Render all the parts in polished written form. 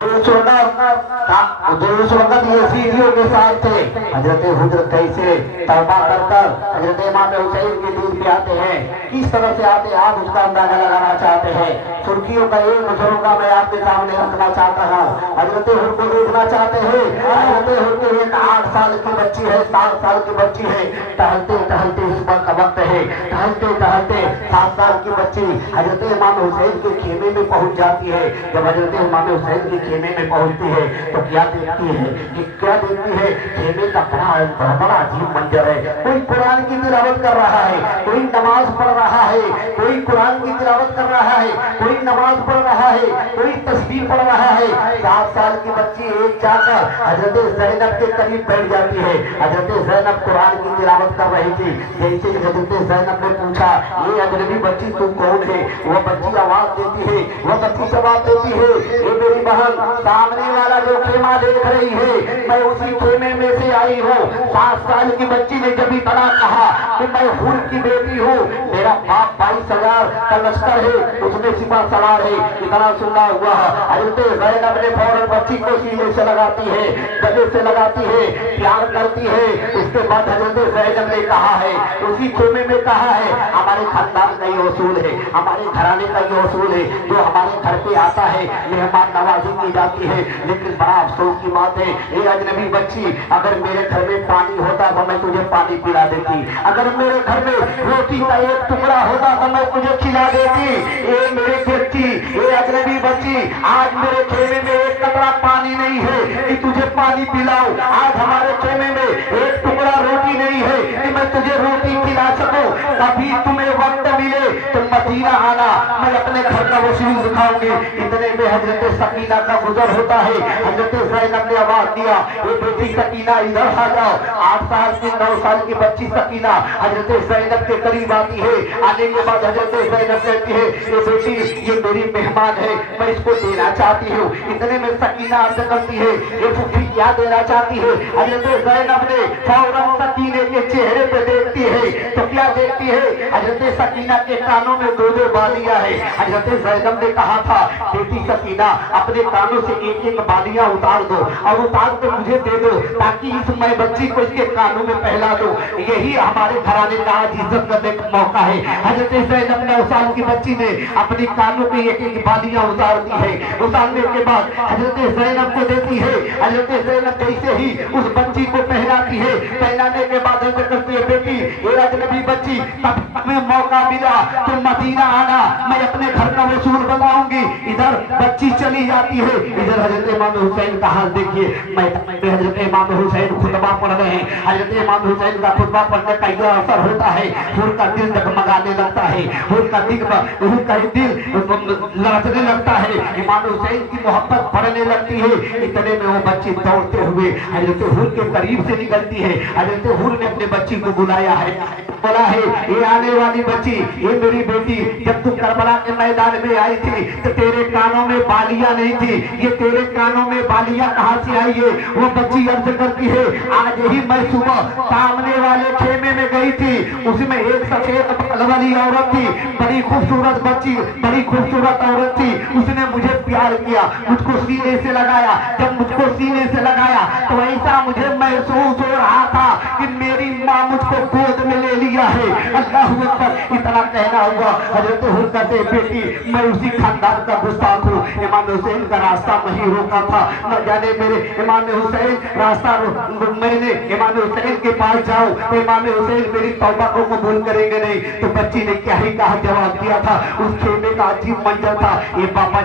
उस वक्त ये सीढ़ियों के साथ थे। हजरत हुजरत कैसे तौबा कर हजरत इमाम हुसैन के दूध पे आते हैं, किस तरह से आते हैं आप उसका अंदाजा लगाना चाहते हैं। सुर्खियों का एक झरोका मैं आपके सामने रखना चाहता हूँ। हजरत हुर को देखना चाहते हैं। हजरत हुर के एक 8 साल की बच्ची है, 7 साल की बच्ची है, टहलते टहलते सुबह का वक्त है, टहलते टहलते 7 साल की बच्ची हजरत इमाम हुसैन के खेमे में पहुंच जाती है। जब हजरत इमाम हुसैन के खेमे में पहुंचती है तो क्या देखती है कि क्या देखती है, खेमे का बड़ा अजीब मंजर है। कोई कुरान की तिलावत कर रहा है, कोई नमाज पढ़ रहा है, कोई कुरान की तिलावत कर रहा है, कोई नमाज पढ़ रहा है, कोई तस्बीह पढ़ रहा है। 7 साल की बच्ची एक जाकर हजरत ज़ैनब के करीब बैठ जाती है। हजरत ज़ैनब कुरान की तिलावत कर रही थी। जैसे ही हजरत ज़ैनब ने पूछा ये अजनबी बच्ची तुम कौन है, वह बच्ची आवाज देती है, वह बच्ची जवाब देती है ये मेरी बहन, सामने वाला जो खेमा देख रही है मैं उसी खेमे में से आई हूँ। 7 साल की बच्ची ने जब इतना कहा कि मैं हुर की बेटी हूँ, मेरा बाप 22,000 का लश्कर है, उसमें सिपा सलार है, इतना सुना हुआ हजरत ज़ैनब ने फौरन बच्ची को सीने से लगाती है, गले से लगाती है, प्यार करती है। उसके बाद हजरत ज़ैनब ने कहा है, उसी खेमे में कहा है हमारे खानदान का ये उसूल है, हमारे घराने का ये उसूल है, जो हमारे घर पे आता है मेहमान नवाजी की जाती है। लेकिन बड़ा अफसोस की बात है ये अजनबी बच्ची, अगर मेरे घर में पानी होता तो मैं तुझे पानी पिला देती, अगर मेरे घर में रोटी का एक टुकड़ा होता तो मैं तुझे खिला देती। ये मेरे बच्ची, ये अजनबी बच्ची, आज मेरे खेमे में एक कतरा पानी नहीं है कि तुझे पानी पिलाऊं, आज हमारे खेमे में एक टुकड़ा रोटी नहीं है कि मैं तुझे रोटी खिला सकूं। कभी तुम्हें वक्त मिले तो मदीना आना, मैं अपने घर का वसूल दिखाऊंगी। इतने में हजरत सकीना का गुजर होता है। हजरत ज़ैनब ने आवाज दिया ये बेटी सकीना इधर आ जाओ। 8 साल की 9 साल की बच्ची सकीना हजरत ज़ैनब के करीब आती है। आने के बाद हजरत ज़ैनब कहती है ये बेटी ये मेरी मेहमान है, मैं इसको देना चाहती हूँ। इतने में सकीना अर्ज करती है ये फूफी क्या देना चाहती है। हजरत ज़ैनब ने फौरन सकीने के चेहरे पे देखती है तो क्या देखती है, हजरत सकीना के कानों में 2 बालियां है। हजरत ज़ैनब ने कहा था बेटी सकीना अपने कानों से एक बालियां उतार दो और उतार के मुझे दे दो ताकि इस मैं बच्ची को इसके कानों में पहला दो, यही हमारे घराने का आज इज्जत करने का मौका है। हजरत ज़ैनब 9 साल की बच्ची ने अपनी कानों पे एक बालियां उतार दी है। उतारने के बाद हजरत ज़ैनब को देती है। हजरत ज़ैनब जैसे ही उस बच्ची को पहनाती है, पहनाने के बाद हजरत करती है बेटी ये अजनबी बच्ची तब तुम्हें मौका मिला तुम मदीना आना, मैं अपने घर का वसूल बताऊंगी। इधर बच्ची चली जाती है, इधर हजरत इमाम हुसैन का हाल देखिए। मैं हजरत इमाम हुसैन खुतबा पढ़ रहे हैं। हजरत इमाम हुसैन का खुतबा पढ़ने का यह असर होता है हुर का दिल जगमगाने लगता है, हुर का दिल लड़ने लगता है, इमाम हुसैन की मोहब्बत बढ़ने लगती है। इतने में वो बच्ची दौड़ते हुए हजरत हुर के करीब से निकलती है। हजरत हुर ने अपने बच्ची को बुलाया है, बोला है ये आने वाली बच्ची ये मेरी बेटी, जब तुम करबला के मैदान में आई थी तो तेरे कानों में बालियां नहीं थी, ये तेरे कानों में बालियां कहां से आई है। वो बच्ची अर्ज करती है आज ही मैं सुबह सामने वाले खेमे में गई थी, उसमें एक सफेद बाल वाली औरत थी, बड़ी खूबसूरत बच्ची, बड़ी खूबसूरत औरत थी। उसने मुझे प्यार किया, मुझको सीने से लगाया, जब मुझको सीने से लगाया तो ऐसा मुझे महसूस हो रहा था कि मेरी माँ मुझको गोद में ले लिया है। अल्लाह अकबर इतना कहना हुआ। हजरत हुर कहते बेटी मैं उसी खानदान का गुस्ताख हूँ, इमाम हुसैन का रास्ता नहीं रोका था, न जाने मेरे इमाम हुसैन रास्ता मैंने इमाम हुसैन के पास जाऊं तो इमाम हुसैन मेरी तौबा को कबूल करेंगे नहीं। तो बच्ची ने क्या ही कहा जवाब दिया था। उस खेमे का अजीब मंजर था। ये बाबा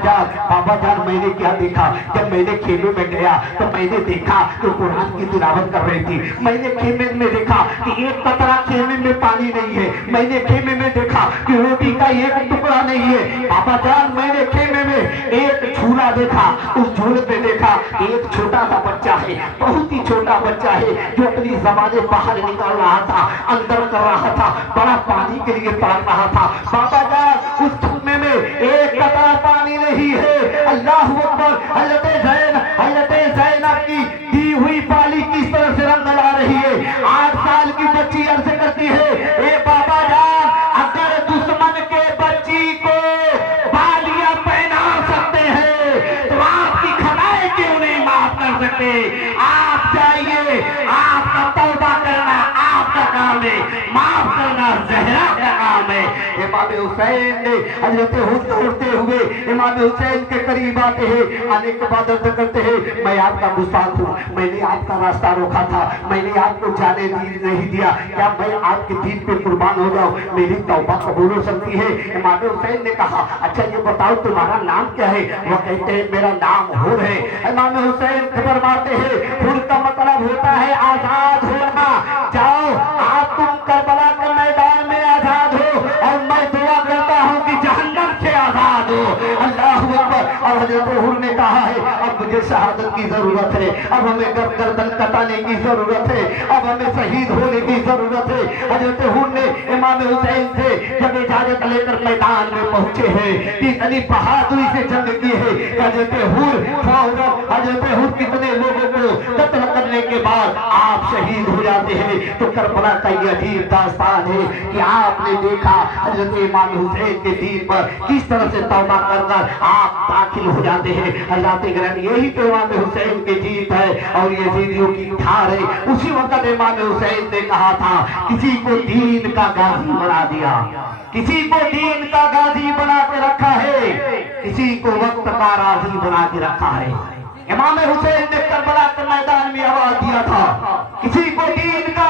जान मैंने क्या देखा, जब मैंने खेमे में गया तो मैंने देखा तो कुरान की तिलावत कर रही थी। मैंने खेमे में देखा कि एक कतरा खेमे में पानी नहीं है, मैंने खेमे में देखा कि रोटी का एक टुकड़ा नहीं है। बाबा जान मैंने खेमे में एक झूला देखा, उस झूले पे देखा एक छोटा सा बच्चा है, बहुत ही छोटा बच्चा है जो अपनी ज़बान बाहर निकाल रहा था, अंदर कर रहा था, बड़ा पानी के लिए तड़प रहा था। बाबा जान उस खेमे में एक कतरा पानी नहीं है। अल्लाह अकबर। हजरत ज़ैनब की दी हुई पाली किस तरह से रंग ला रही है। 8 साल की बच्ची अर्ज करती है ए बाबा जान अगर दुश्मन के बच्ची को बालियां पहना सकते हैं तो आपकी खबर कर सकते। आप जाइए, आपका तौबा करना आपका काम है, माफ करना ज़हरा का काम है। इमाम हुसैन ने हजरत हुद दौड़ते हुए इमाम हुसैन के करीब आते हैं, आने के बाद अर्ज करते हैं, मैं आपका गुस्ताख हूँ, मैंने आपका रास्ता रोका था, मैंने आपको जाने नहीं दिया, क्या मैं आपके दीन पे कुर्बान हो जाऊं, मेरी तौबा कबूल हो सकती है? इमाम हुसैन ने कहा, अच्छा ये बताओ तुम्हारा नाम क्या है? वो कहते हैं मेरा नाम हुर है। इमाम हुसैन फरमाते हैं, हुर का मतलब होता है आजाद होना। जाओ आप तुम करबला के मैदान में आजाद हो, और मैं दुआ करता हूँ कि जहन्नम से आजाद हो। अल्लाहू अकबर। और हजरत हुर ने कहा है, अब मुझे शहादत की जरूरत है, अब हमें गर्दन कटाने की जरूरत है, अब हमें शहीद होने की जरूरत है। हजरत हुर ने इमाम हुसैन से जब इजाजत लेकर मैदान में पहुंचे हैं, इतनी बहादुरी से जंग की है। हजरत हुर कितने लोगों को कत्ल करने के बाद आप शहीद हो जाते हैं। तो करबला का ये अजीब दास्तान है कि आपने देखा हजरत इमाम हुसैन के दीन पर किस तरह से तौबा करकर आप दाखिल हो जाते हैं। अल्लाह के ग्रहण यही तो इमाम हुसैन की जीत है और ये यजीदियों की ठार है। उसी वक्त इमाम हुसैन ने कहा था, किसी को दीन का गाजी बना दिया, किसी को दीन का गाजी बना के रखा है, किसी को वक्त का राजी बना के रखा है। इमाम हुसैन ने करबला के मैदान में आवाज दिया था, किसी को दीन का